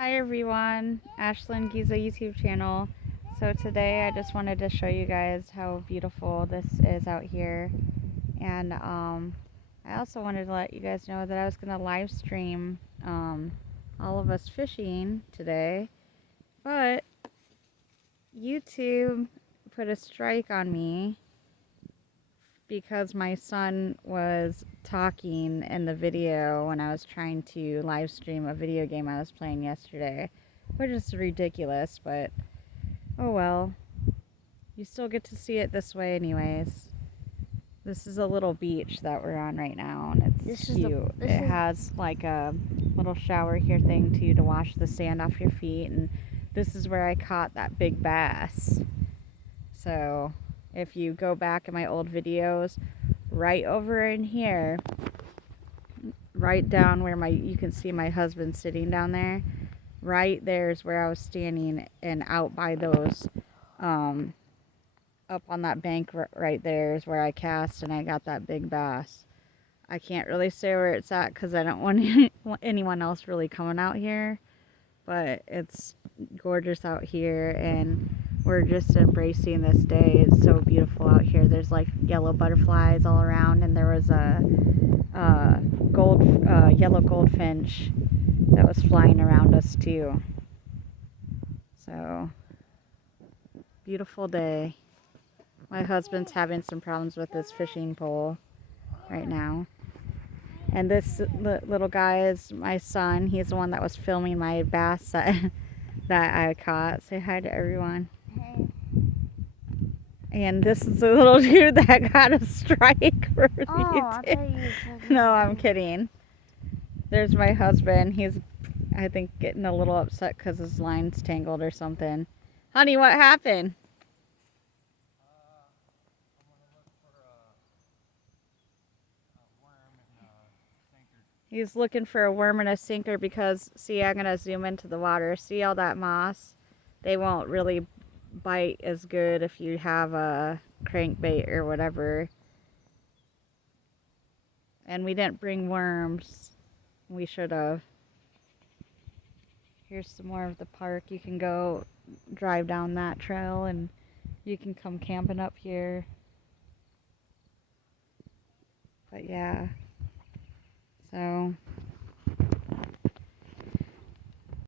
Hi everyone, Ashlyn Giza YouTube channel. So today I just wanted to show you guys how beautiful this is out here. And I also wanted to let you guys know that I was going to live stream all of us fishing today. But YouTube put a strike on me because my son was talking in the video when I was trying to live stream a video game I was playing yesterday, which is ridiculous, but oh well. You still get to see it this way anyways. This is a little beach that we're on right now, and it's cute. It has like a little shower here thing too to wash the sand off your feet, and this is where I caught that big bass. So if you go back in my old videos, right over in here, right down where you can see my husband sitting down there, right there is where I was standing, and out by those up on that bank right there is where I cast, and I got that big bass. I can't really say where it's at because I don't want anyone else really coming out here, but it's gorgeous out here, and we're just embracing this day. It's so beautiful out here. There's like yellow butterflies all around, and there was a yellow goldfinch that was flying around us too. So beautiful day. My husband's having some problems with his fishing pole right now. And this little guy is my son. He's the one that was filming my bass that I caught. Say hi to everyone. Hey. And this is the little dude that got a strike for YouTube. No, I'm kidding. There's my husband. He's, I think, getting a little upset because his line's tangled or something. Honey, what happened? He's looking for a worm and a sinker because, see, I'm going to zoom into the water. See all that moss? They won't really bite as good if you have a crankbait or whatever. And we didn't bring worms. We should have. Here's some more of the park. You can go drive down that trail, and you can come camping up here. But yeah. So